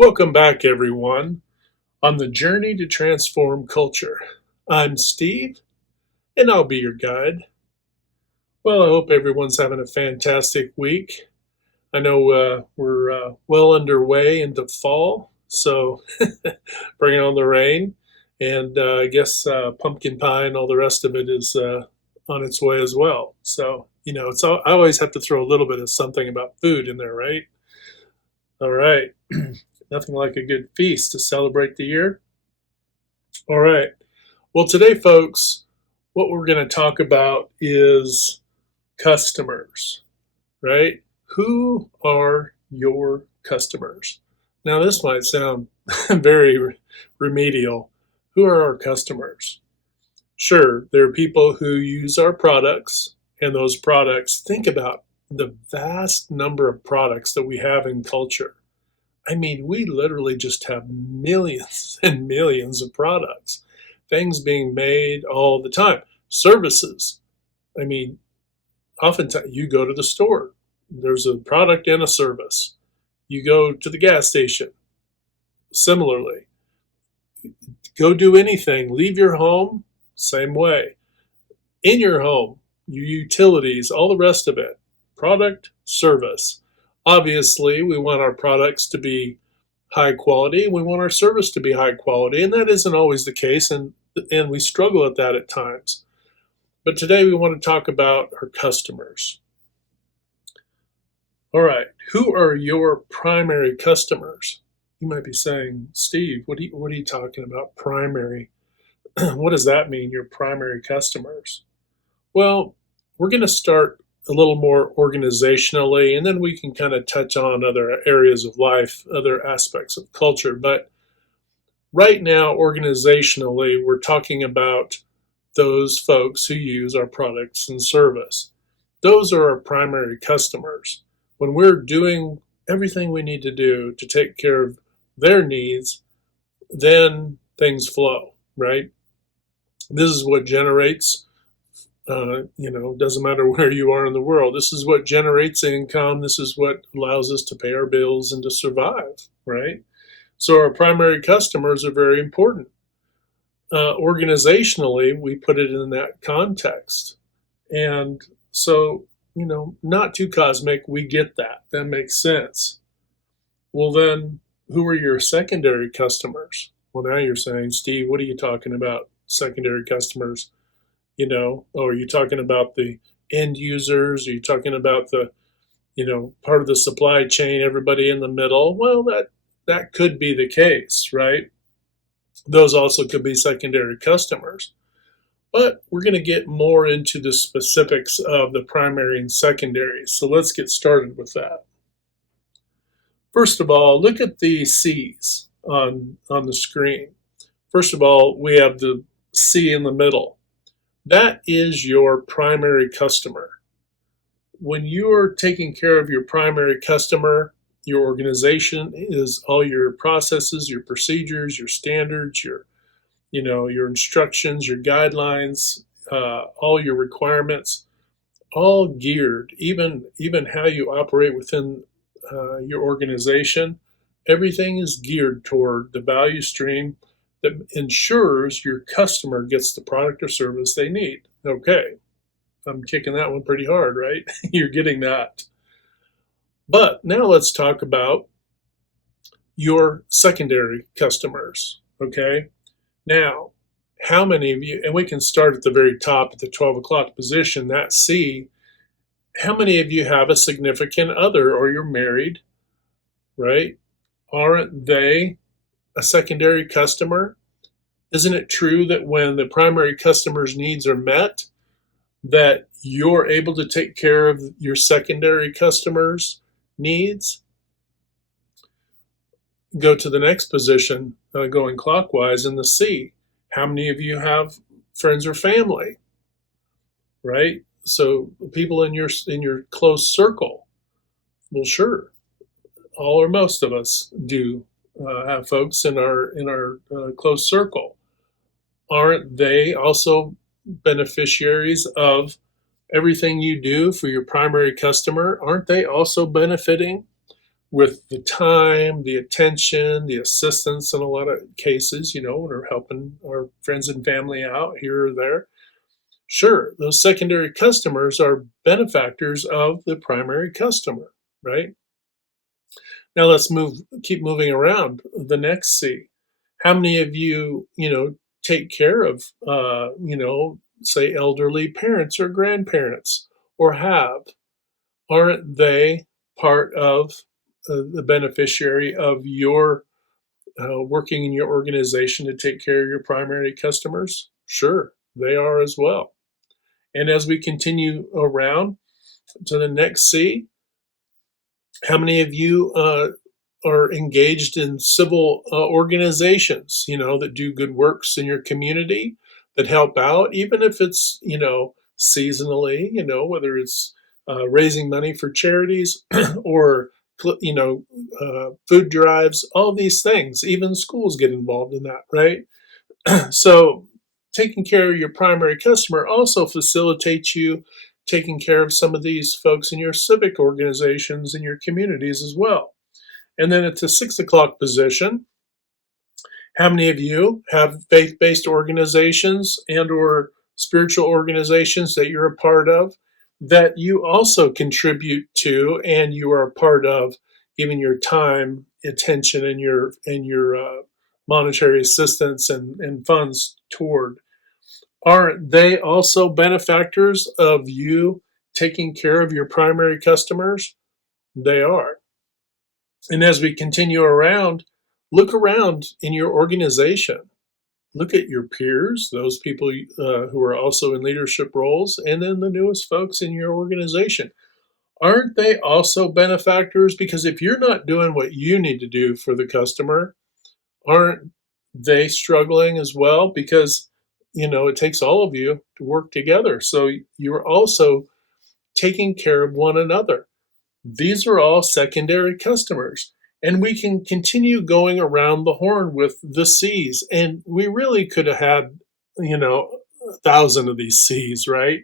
Welcome back, everyone, on the journey to transform culture. I'm Steve, and I'll be your guide. Well, I hope everyone's having a fantastic week. I know we're well underway into fall, so bring on the rain. And I guess pumpkin pie and all the rest of it is on its way as well. So, I always have to throw a little bit of something about food in there, right? All right. Nothing like a good feast to celebrate the year. All right. Well, today, folks, what we're going to talk about is customers, right? Who are your customers? Now, this might sound very remedial. Who are our customers? Sure, there are people who use our products, and those products, think about the vast number of products that we have in culture. I mean, we literally just have millions and millions of products, things being made all the time. Services. I mean, oftentimes you go to the store, there's a product and a service. You go to the gas station, similarly. Go do anything, leave your home, same way. In your home, your utilities, all the rest of it, product, service. Obviously, we want our products to be high quality. We want our service to be high quality, and that isn't always the case, and we struggle at that at times. But today we want to talk about our customers. All right, who are your primary customers? You might be saying, Steve, what are you talking about, primary? What does that mean, your primary customers? Well, we're going to start a little more organizationally, and then we can kind of touch on other areas of life, other aspects of culture. But right now, organizationally, we're talking about those folks who use our products and service. Those are our primary customers. When we're doing everything we need to do to take care of their needs, then things flow, right? This is what generates doesn't matter where you are in the world. This is what generates income. This is what allows us to pay our bills and to survive, right? So our primary customers are very important. Organizationally, we put it in that context. And so, not too cosmic, we get that. That makes sense. Well, then, who are your secondary customers? Well, now you're saying, Steve, what are you talking about, secondary customers? Are you talking about the end users? Are you talking about the, part of the supply chain, everybody in the middle? Well, that could be the case, right? Those also could be secondary customers. But we're going to get more into the specifics of the primary and secondary. So let's get started with that. First of all, look at the C's on the screen. First of all, we have the C in the middle. That is your primary customer. When you're taking care of your primary customer, your organization is all your processes, your procedures, your standards, your instructions, your guidelines, all your requirements, all geared, even how you operate within your organization. Everything is geared toward the value stream that ensures your customer gets the product or service they need. Okay, I'm kicking that one pretty hard, right? You're getting that. But now let's talk about your secondary customers, okay? Now, how many of you, and we can start at the very top at the 12 o'clock position, that C, how many of you have a significant other or you're married, right? Aren't they a secondary customer? Isn't it true that when the primary customer's needs are met, that you're able to take care of your secondary customers' needs? Go to the next position, going clockwise in the C. How many of you have friends or family, right? So people in your close circle. Well, sure, all or most of us do have folks in our close circle. Aren't they also beneficiaries of everything you do for your primary customer? Aren't they also benefiting with the time, the attention, the assistance in a lot of cases, when we're helping our friends and family out here or there. Sure, those secondary customers are benefactors of the primary customer, right? Now let's keep moving around. The next C. How many of you, take care of, say elderly parents or grandparents or have? Aren't they part of the beneficiary of your working in your organization to take care of your primary customers? Sure, they are as well. And as we continue around to the next C, how many of you are engaged in civil organizations, that do good works in your community, that help out, even if it's, seasonally, whether it's raising money for charities or, food drives, all these things, even schools get involved in that, right? So taking care of your primary customer also facilitates you taking care of some of these folks in your civic organizations in your communities as well. And then at the 6 o'clock position, how many of you have faith-based organizations and or spiritual organizations that you're a part of that you also contribute to and you are a part of giving your time, attention, and your monetary assistance and funds toward? Aren't they also benefactors of you taking care of your primary customers? They are. And as we continue around, look around in your organization. Look at your peers, those people who are also in leadership roles, and then the newest folks in your organization. Aren't they also benefactors? Because if you're not doing what you need to do for the customer, aren't they struggling as well? Because, it takes all of you to work together. So you're also taking care of one another. These are all secondary customers. And we can continue going around the horn with the C's. And we really could have had, 1,000 of these C's, right?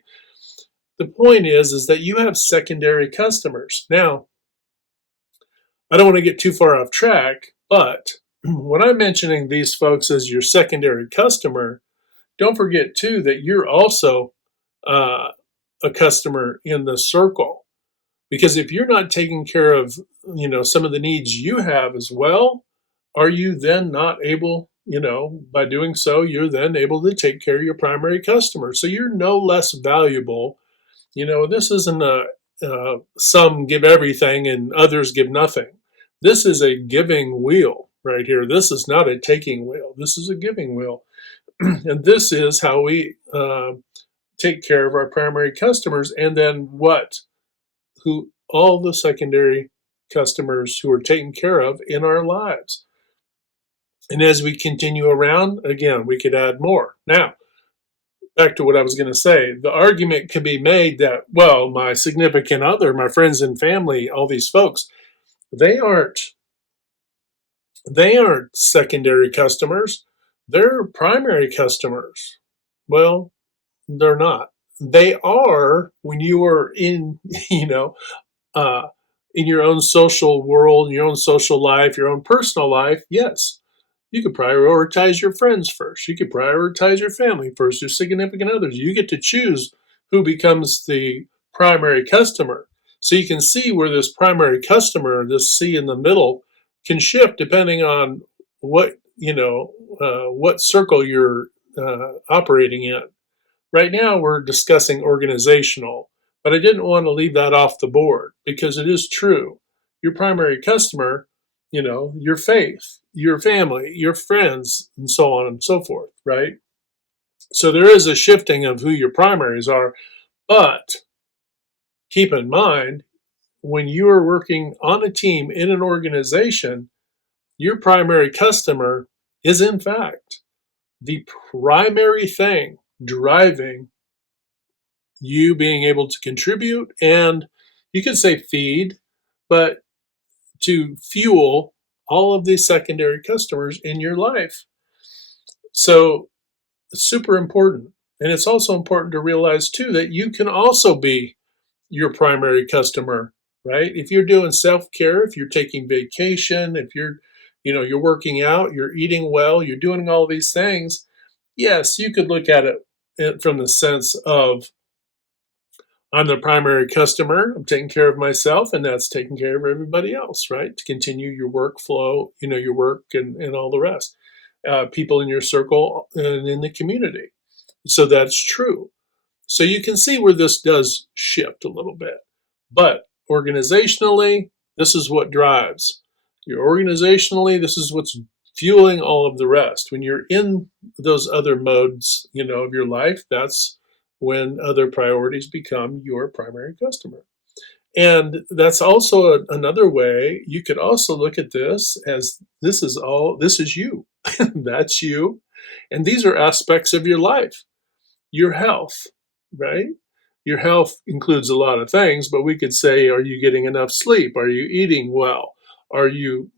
The point is that you have secondary customers. Now, I don't want to get too far off track, but when I'm mentioning these folks as your secondary customer, don't forget too that you're also uh, a customer in the circle. Because if you're not taking care of, some of the needs you have as well, are you then not able, by doing so, you're then able to take care of your primary customer. So you're no less valuable. This isn't some give everything and others give nothing. This is a giving wheel right here. This is not a taking wheel. This is a giving wheel. And this is how we take care of our primary customers. And then who all the secondary customers who are taken care of in our lives. And as we continue around, again, we could add more. Now, back to what I was going to say, the argument can be made that, well, my significant other, my friends and family, all these folks, they aren't secondary customers. They're primary customers. Well, they're not. They are when you are in, uh, in your own social world, your own social life, your own personal life. Yes, you could prioritize your friends first. You could prioritize your family first, your significant others. You get to choose who becomes the primary customer. So you can see where this primary customer, this C in the middle, can shift depending on what circle you're operating in. Right now, we're discussing organizational, but I didn't want to leave that off the board because it is true. Your primary customer, your faith, your family, your friends, and so on and so forth, right? So there is a shifting of who your primaries are, but keep in mind when you are working on a team in an organization, your primary customer is, in fact, the primary thing driving you being able to contribute and you could say feed, but to fuel all of these secondary customers in your life. So it's super important. And it's also important to realize too that you can also be your primary customer, right? If you're doing self-care, if you're taking vacation, if you're working out, you're eating well, you're doing all these things, yes, you could look at it from the sense of I'm the primary customer, I'm taking care of myself, and that's taking care of everybody else, right? To continue your workflow, your work and all the rest. People in your circle and in the community. So that's true. So you can see where this does shift a little bit. But organizationally, this is what drives. This is what's fueling all of the rest. When you're in those other modes, of your life, that's when other priorities become your primary customer. And that's also another way you could also look at this as this is you. That's you. And these are aspects of your life, your health, right? Your health includes a lot of things, but we could say, are you getting enough sleep? Are you eating well? Are you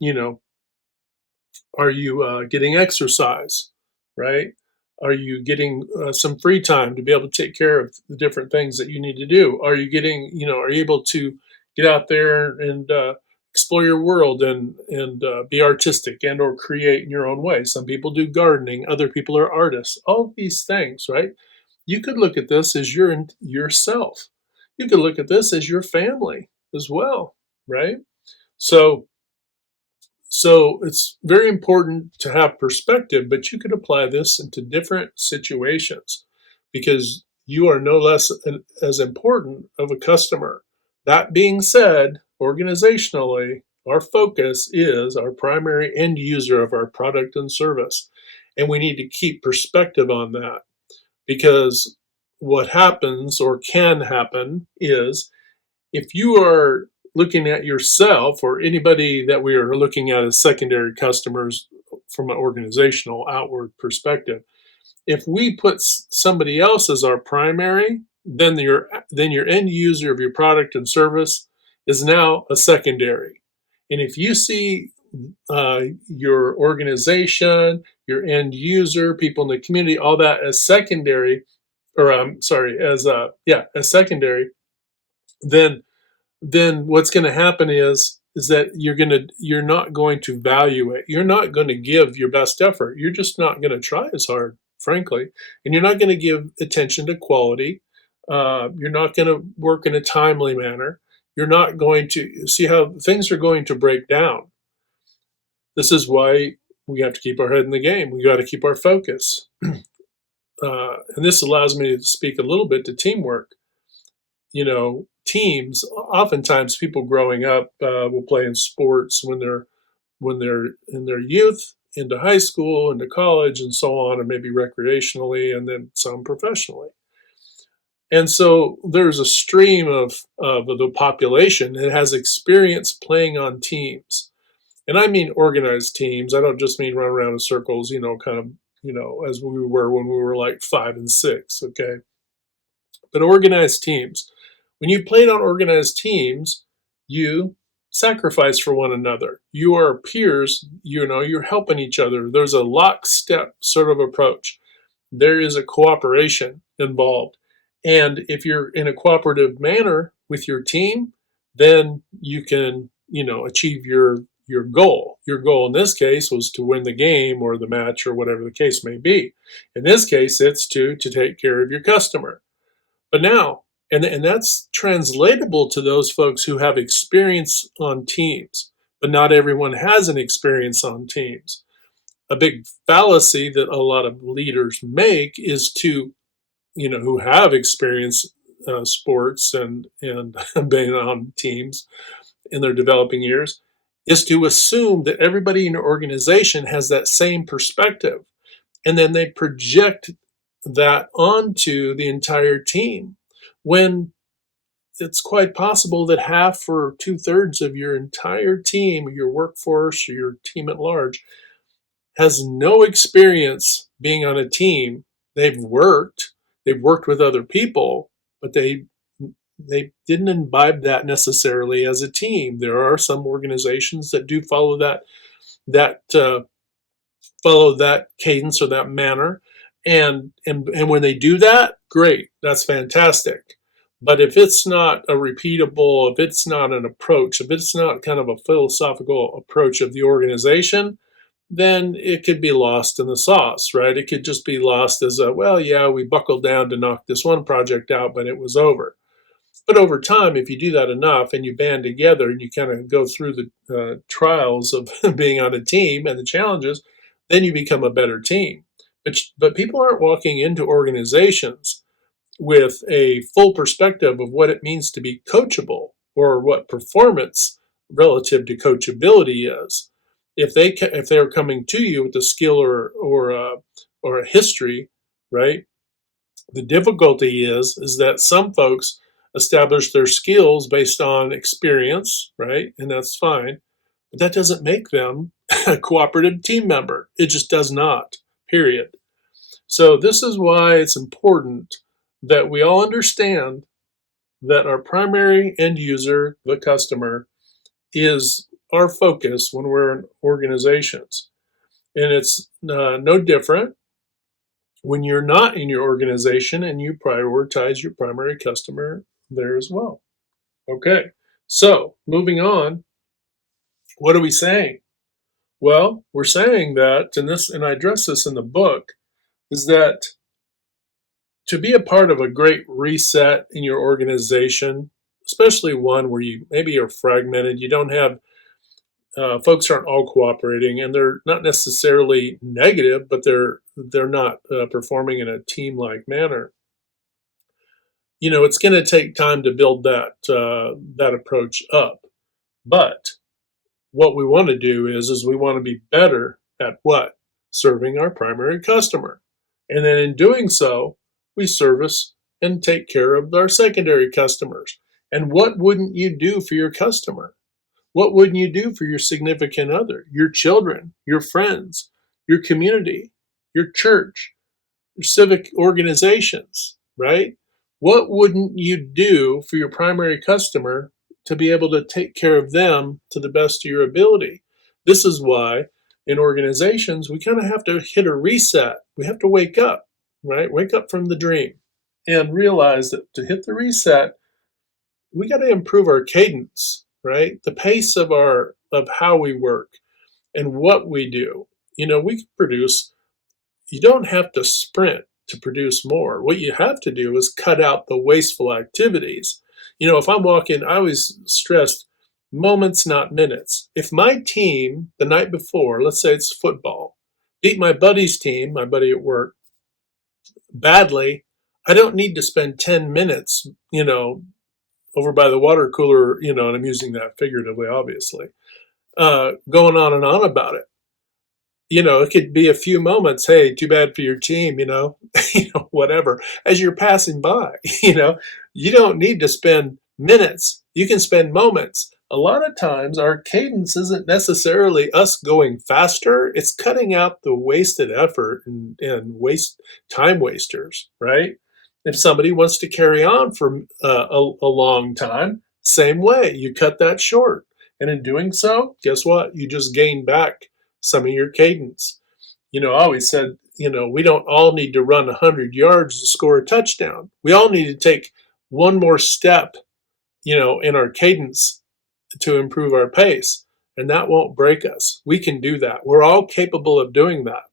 getting exercise, right? Are you getting some free time to be able to take care of the different things that you need to do? Are you able to get out there and explore your world and be artistic and or create in your own way? Some people do gardening, other people are artists. All these things, right? You could look at this as yourself. You could look at this as your family as well, right? So so it's very important to have perspective, but you could apply this into different situations because you are no less as important of a customer. That being said, organizationally, our focus is our primary end user of our product and service. And we need to keep perspective on that because what happens or can happen is if you are looking at yourself or anybody that we are looking at as secondary customers from an organizational outward perspective, if we put somebody else as our primary, then your end user of your product and service is now a secondary. And if you see your organization, your end user, people in the community, all that as secondary, or I'm sorry, as secondary, then what's going to happen is that you're not going to value it. You're not going to give your best effort. You're just not going to try as hard, frankly, and you're not going to give attention to quality. You're not going to work in a timely manner. You're not going to see how things are going to break down. This is why we have to keep our head in the game. We got to keep our focus. And this allows me to speak a little bit to teamwork. Teams, oftentimes people growing up will play in sports when they're in their youth, into high school, into college, and so on, and maybe recreationally, and then some professionally. And so there's a stream of the population that has experience playing on teams. And I mean organized teams. I don't just mean run around in circles, kind of, as we were when we were like 5 and 6, okay? But organized teams. When you play on organized teams, you sacrifice for one another. You are peers, you're helping each other. There's a lockstep sort of approach. There is a cooperation involved. And if you're in a cooperative manner with your team, then you can, achieve your goal. Your goal in this case was to win the game or the match or whatever the case may be. In this case, it's to take care of your customer. But now, and that's translatable to those folks who have experience on teams, but not everyone has an experience on teams. A big fallacy that a lot of leaders make is to, who have experience sports and being on teams in their developing years, is to assume that everybody in an organization has that same perspective. And then they project that onto the entire team when it's quite possible that half or 2/3 of your entire team, your workforce, or your team at large, has no experience being on a team. They've worked with other people, but they didn't imbibe that necessarily as a team. There are some organizations that do follow that cadence or that manner, and when they do that, great, that's fantastic. But if it's not a repeatable, if it's not an approach, if it's not kind of a philosophical approach of the organization, then it could be lost in the sauce, right? It could just be lost as a, well, yeah, we buckled down to knock this one project out, but it was over. But over time, if you do that enough and you band together and you kind of go through the trials of being on a team and the challenges, then you become a better team. But people aren't walking into organizations with a full perspective of what it means to be coachable or what performance relative to coachability is. If they're coming to you with a skill or a history, right? The difficulty is that some folks establish their skills based on experience, right? And that's fine. But that doesn't make them a cooperative team member. It just does not, period. So, this is why it's important that we all understand that our primary end user, the customer, is our focus when we're in organizations. And it's no different when you're not in your organization and you prioritize your primary customer there as well. Okay, so moving on, what are we saying? Well, we're saying that, and I address this in the book, is that to be a part of a great reset in your organization, especially one where you maybe are fragmented, you don't have folks aren't all cooperating, and they're not necessarily negative, but they're not performing in a team-like manner. It's going to take time to build that approach up. But what we want to do is we want to be better at what? Serving our primary customer. And then in doing so, we service and take care of our secondary customers. And what wouldn't you do for your customer? What wouldn't you do for your significant other, your children, your friends, your community, your church, your civic organizations, right? What wouldn't you do for your primary customer to be able to take care of them to the best of your ability? This is why in organizations, we kind of have to hit a reset. We have to wake up, right? Wake up from the dream and realize that to hit the reset, we got to improve our cadence, right? The pace of how we work and what we do. We can produce. You don't have to sprint to produce more. What you have to do is cut out the wasteful activities. If I'm walking, I always stressed moments, not minutes. If my team the night before, let's say it's football, beat my buddy's team, my buddy at work, badly, I don't need to spend 10 minutes, over by the water cooler, and I'm using that figuratively, obviously, going on and on about it. It could be a few moments. Hey, too bad for your team, whatever. As you're passing by, you don't need to spend minutes. You can spend moments. A lot of times, our cadence isn't necessarily us going faster. It's cutting out the wasted effort and time wasters, right? If somebody wants to carry on for a long time, same way, you cut that short. And in doing so, guess what? You just gain back some of your cadence. I always said, we don't all need to run 100 yards to score a touchdown. We all need to take one more step, in our cadence to improve our pace. And that won't break us. We can do that. We're all capable of doing that.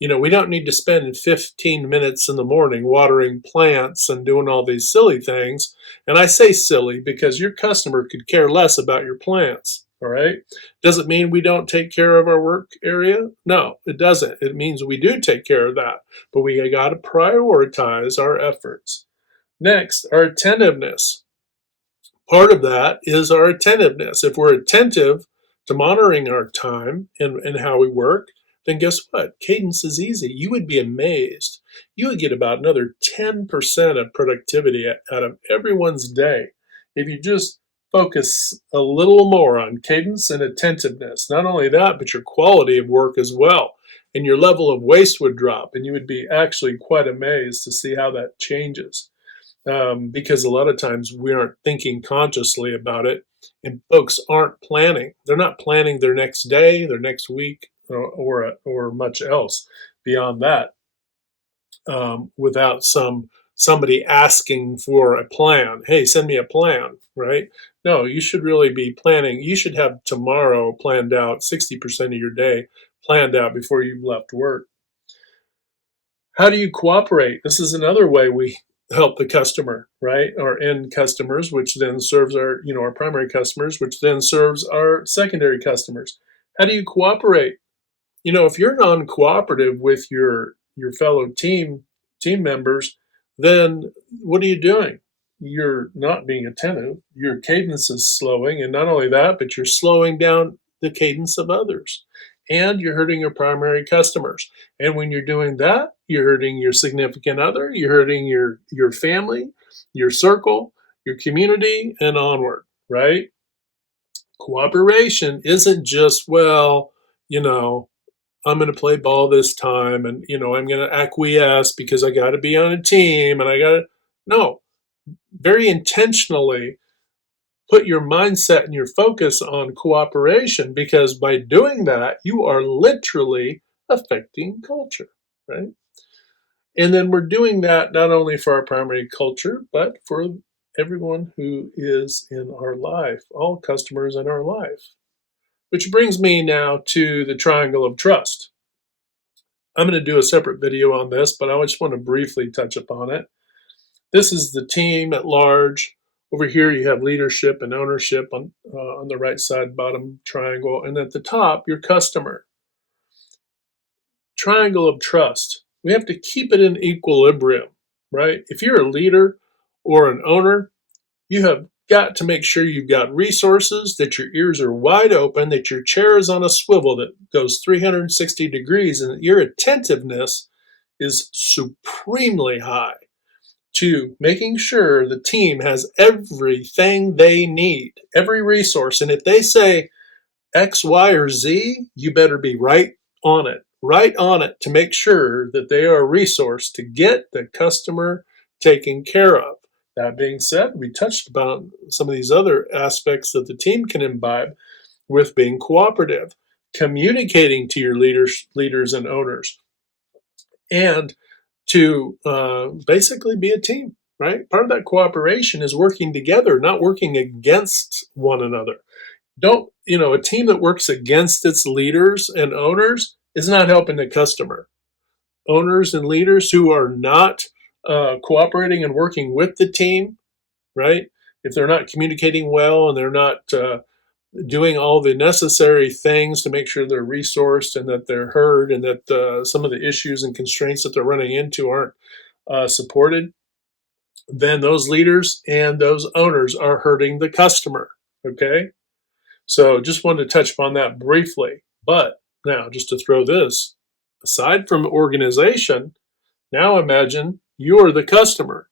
We don't need to spend 15 minutes in the morning watering plants and doing all these silly things. And I say silly because your customer could care less about your plants. All right. Does it mean we don't take care of our work area? No, it doesn't. It means we do take care of that, but we got to prioritize our efforts. Next, our attentiveness. Part of that is our attentiveness. If we're attentive to monitoring our time and how we work, then guess what? Cadence is easy. You would be amazed. You would get about another 10% of productivity out of everyone's day if you just focus a little more on cadence and attentiveness. Not only that, but your quality of work as well. And your level of waste would drop, and you would be actually quite amazed to see how that changes. Because a lot of times we aren't thinking consciously about it, and folks aren't planning. They're not planning their next day, their next week, or much else beyond that, without some somebody asking for a plan. Hey, send me a plan, right? No, you should really be planning. You should have tomorrow planned out, 60% of your day planned out before you've left work. How do you cooperate? This is another way we help the customer, right? Our end customers, which then serves our primary customers, which then serves our secondary customers. How do you cooperate? If you're non-cooperative with your fellow team members, then what are you doing? You're not being attentive. Your cadence is slowing, and not only that, but you're slowing down the cadence of others, and you're hurting your primary customers. And when you're doing that, you're hurting your significant other, you're hurting your family, your circle, your community, and onward, right? Cooperation isn't just, well, you know, I'm going to play ball this time, and I'm going to acquiesce because I got to be on a team, and I got to. No, very intentionally put your mindset and your focus on cooperation, because by doing that, you are literally affecting culture, right? And then we're doing that not only for our primary culture, but for everyone who is in our life, all customers in our life. Which brings me now to the triangle of trust. I'm going to do a separate video on this, but I just want to briefly touch upon it. This is the team at large. Over here, you have leadership and ownership on the right side, bottom triangle. And at the top, your customer. Triangle of trust. We have to keep it in equilibrium, right? If you're a leader or an owner, you have got to make sure you've got resources, that your ears are wide open, that your chair is on a swivel that goes 360 degrees, and that your attentiveness is supremely high to making sure the team has everything they need, every resource. And if they say X, Y, or Z, you better be right on it to make sure that they are a resource to get the customer taken care of. That being said, we touched about some of these other aspects that the team can imbibe with being cooperative, communicating to your leaders and owners, and to basically be a team, right? Part of that cooperation is working together, not working against one another. A team that works against its leaders and owners is not helping the customer. Owners and leaders who are not cooperating and working with the team, right? If they're not communicating well and they're not doing all the necessary things to make sure they're resourced and that they're heard, and that some of the issues and constraints that they're running into aren't supported, then those leaders and those owners are hurting the customer, okay? So just wanted to touch upon that briefly. But now, just to throw this, aside from organization, now imagine you're the customer.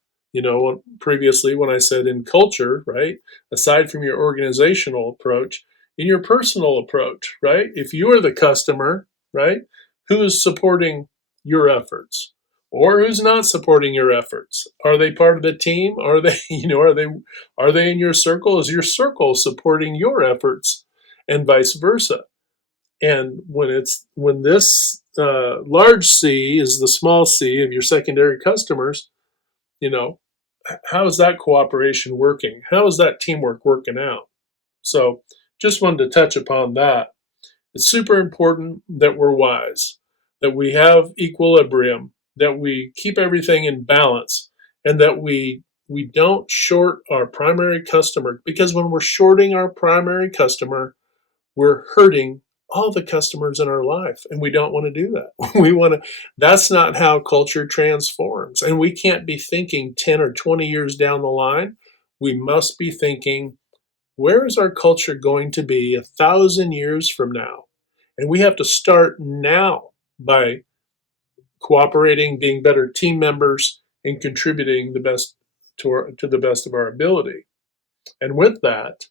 Previously when I said in culture, right? Aside from your organizational approach, in your personal approach, right? If you are the customer, right? Who is supporting your efforts? Or who's not supporting your efforts? Are they part of the team? Are they, are they in your circle? Is your circle supporting your efforts, and vice versa? And when this large C is the small c of your secondary customers, how is that cooperation working? How is that teamwork working out? So just wanted to touch upon that. It's super important that we're wise, that we have equilibrium, that we keep everything in balance, and that we don't short our primary customer, because when we're shorting our primary customer, we're hurting all the customers in our life, and we don't want to do that. That's not how culture transforms, and we can't be thinking 10 or 20 years down the line. We must be thinking, where is our culture going to be 1,000 years from now? And we have to start now by cooperating, being better team members, and contributing the best to the best of our ability. And with that,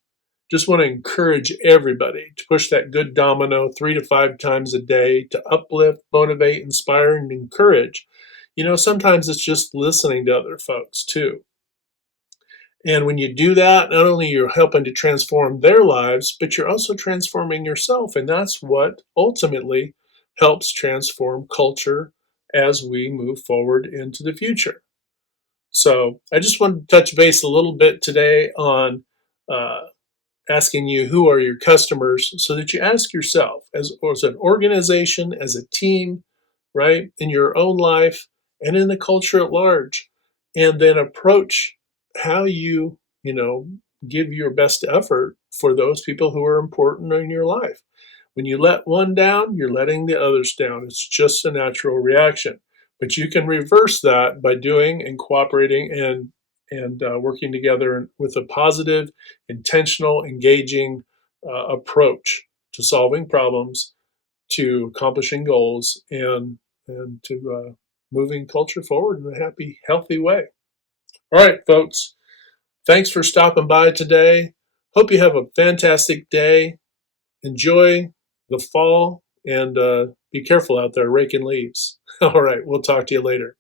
just want to encourage everybody to push that good domino 3 to 5 times a day, to uplift, motivate, inspire, and encourage. Sometimes it's just listening to other folks too. And when you do that, not only you're helping to transform their lives, but you're also transforming yourself. And that's what ultimately helps transform culture as we move forward into the future. So I just wanted to touch base a little bit today on uh, asking you who are your customers so that you ask yourself as an organization, as a team, right, in your own life and in the culture at large, and then approach how you give your best effort for those people who are important in your life. When you let one down, you're letting the others down. It's just a natural reaction. But you can reverse that by doing and cooperating and working together with a positive, intentional, engaging approach to solving problems, to accomplishing goals, and to moving culture forward in a happy, healthy way. All right, folks. Thanks for stopping by today. Hope you have a fantastic day. Enjoy the fall and be careful out there raking leaves. All right, we'll talk to you later.